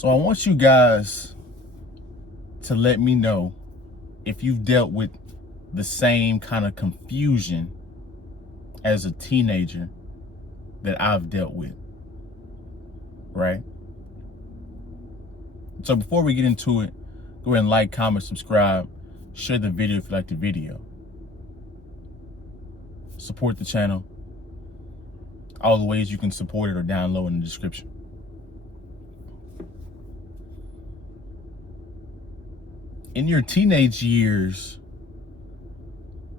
So I want you guys to let me know if you've dealt with the same kind of confusion as a teenager that I've dealt with, right? So before we get into it, go ahead and like, comment, subscribe, share the video if you like the video. Support the channel. All the ways you can support it are down low in the description. In your teenage years,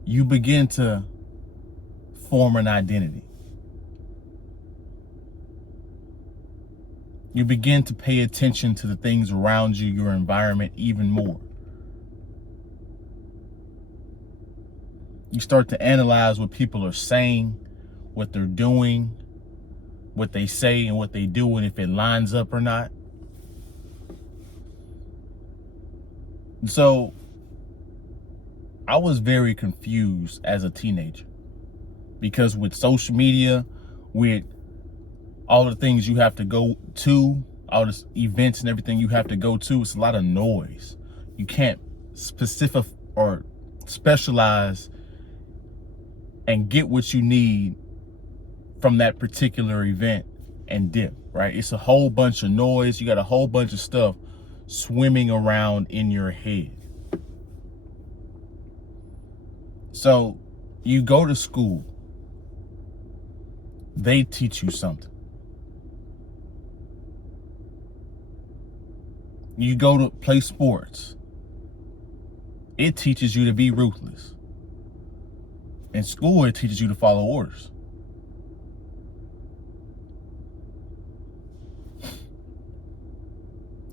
you begin to form an identity. You begin to pay attention to the things around you, your environment, even more. You start to analyze what people are saying, what they're doing, what they say and what they do, and if it lines up or not. So I was very confused as a teenager because with social media, with all the things you have to go to, all the events and everything you have to go to, it's a lot of noise. You can't specify or specialize and get what you need from that particular event and dip, right? It's a whole bunch of noise. You got a whole bunch of stuff swimming around in your head. So you go to school, they teach you something. You go to play sports, it teaches you to be ruthless. In school, it teaches you to follow orders.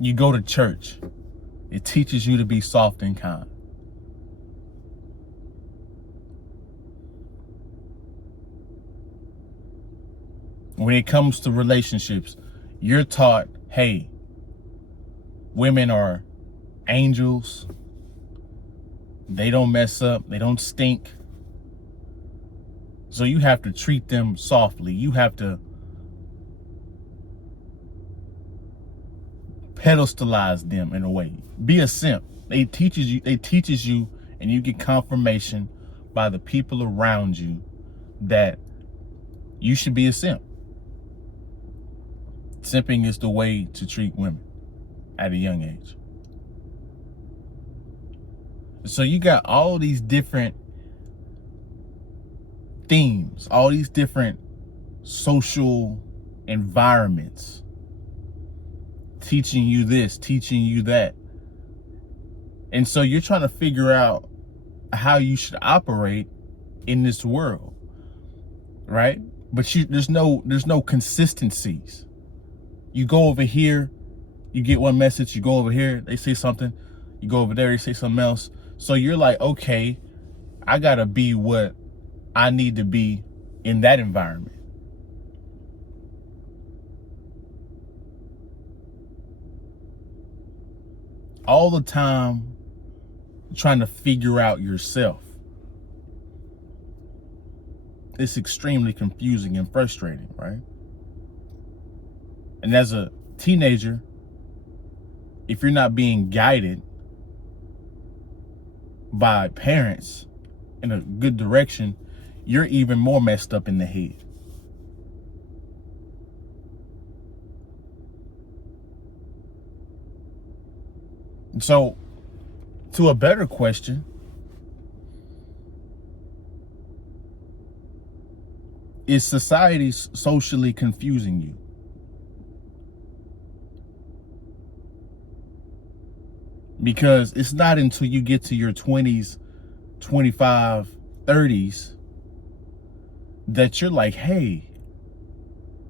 You go to church, it teaches you to be soft and kind. When it comes to relationships, you're taught, hey, women are angels. They don't mess up. They don't stink. So you have to treat them softly. You have to pedestalize them in a way. Be a simp. They teaches you, and you get confirmation by the people around you that you should be a simp. Simping is the way to treat women at a young age. So you got all these different themes, all these different social environments teaching you this, teaching you that. And so you're trying to figure out how you should operate in this world, right? But there's no consistencies. You go over here, you get one message, you go over here, they say something, you go over there, they say something else. So you're like, okay, I gotta be what I need to be in that environment. All the time trying to figure out yourself. It's extremely confusing and frustrating, right? And as a teenager, if you're not being guided by parents in a good direction, you're even more messed up in the head. So, to a better question, is society socially confusing you? Because it's not until you get to your 20s, 25, 30s that you're like, hey,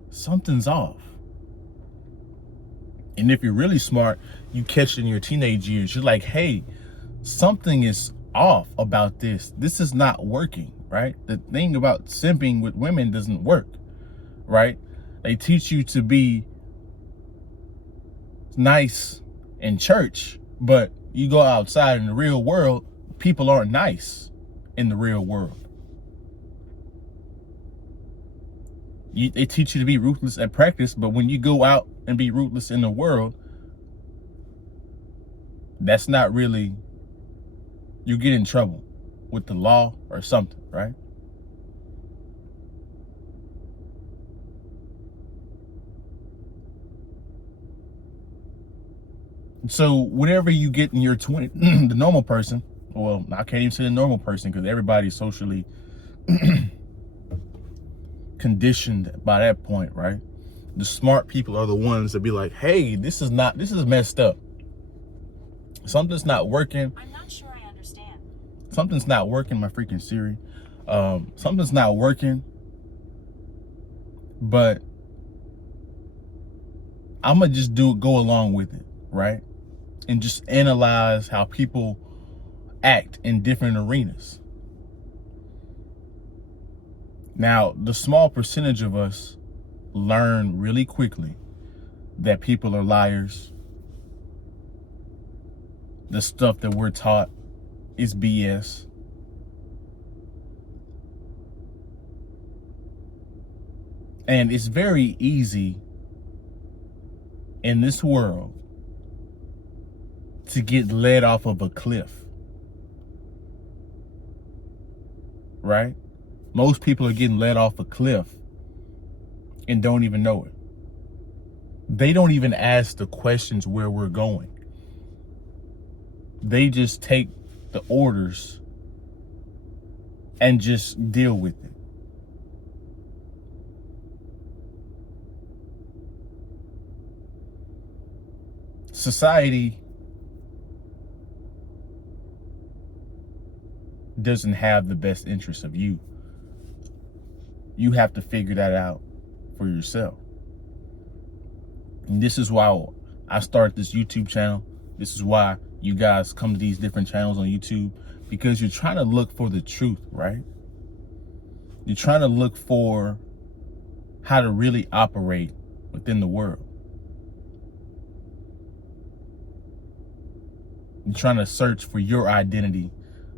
something's off. And if you're really smart, you catch it in your teenage years. You're like, hey, something is off about this. This is not working, right? The thing about simping with women doesn't work, right? They teach you to be nice in church, but you go outside in the real world, people aren't nice in the real world. They teach you to be ruthless at practice, but when you go out and be ruthless in the world, that's not really, you get in trouble with the law or something, right? So whenever you get in your 20, the normal person, well, I can't even say the normal person because everybody's socially conditioned by that point, right? The smart people are the ones that be like, hey, this is messed up. Something's not working. I'm not sure I understand. Something's not working, my freaking Siri. Something's not working, but I'm gonna just go along with it, right? And just analyze how people act in different arenas. Now, the small percentage of us learn really quickly that people are liars. The stuff that we're taught is BS. And it's very easy in this world to get led off of a cliff, right? Most people are getting led off a cliff and don't even know it. They don't even ask the questions where we're going. They just take the orders and just deal with it. Society doesn't have the best interest of you. You have to figure that out for yourself. And this is why I started this YouTube channel. This is why you guys come to these different channels on YouTube, because you're trying to look for the truth, right? You're trying to look for how to really operate within the world. You're trying to search for your identity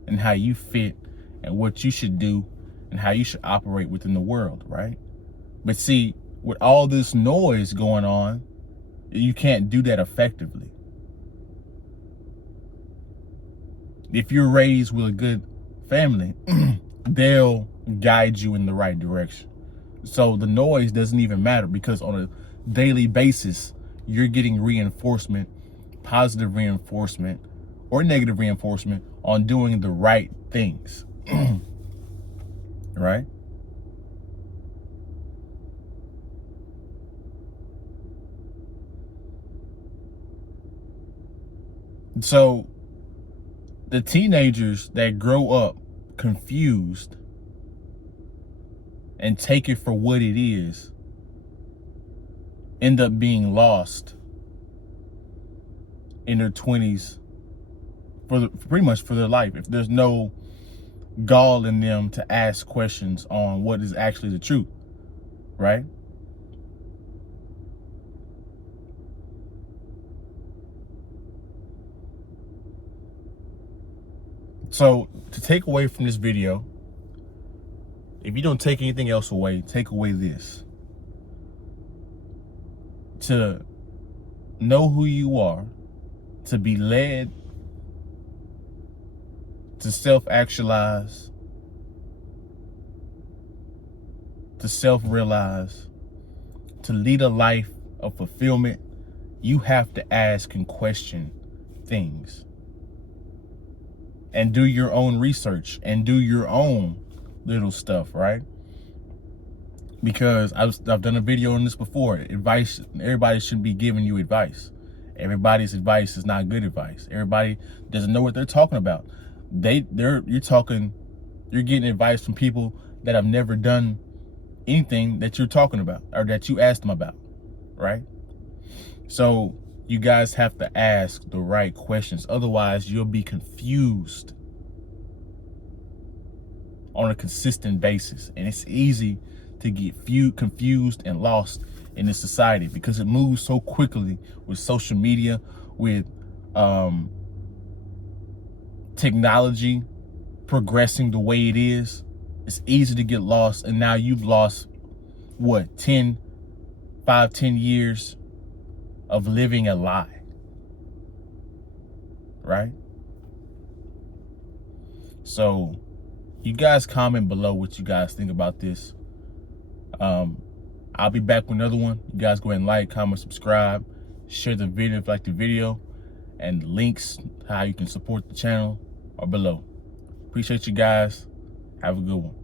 and how you fit and what you should do and how you should operate within the world, right? But see, with all this noise going on, you can't do that effectively. If you're raised with a good family, they'll guide you in the right direction. So the noise doesn't even matter, because on a daily basis, you're getting reinforcement, positive reinforcement or negative reinforcement on doing the right things, right? So the teenagers that grow up confused and take it for what it is end up being lost in their 20s pretty much for their life, if there's no gall in them to ask questions on what is actually the truth, right? So to take away from this video, if you don't take anything else away, take away this: to know who you are, to be led, to self-actualize, to self-realize, to lead a life of fulfillment, you have to ask and question things and do your own research and do your own little stuff, right? Because I've done a video on this before. Advice, everybody should be giving you advice. Everybody's advice is not good advice. Everybody doesn't know what they're talking about. You're getting advice from people that have never done anything that you're talking about or that you asked them about, right? So you guys have to ask the right questions. Otherwise, you'll be confused on a consistent basis. And it's easy to get confused and lost in this society because it moves so quickly with social media, with technology progressing the way it is. It's easy to get lost. And now you've lost, what, 10 years of living a lie. right? So you guys comment below what you guys think about this. I'll be back with another one. You guys go ahead and like, comment, subscribe, share the video if you like the video, and the links how you can support the channel are below. Appreciate you guys. Have a good one.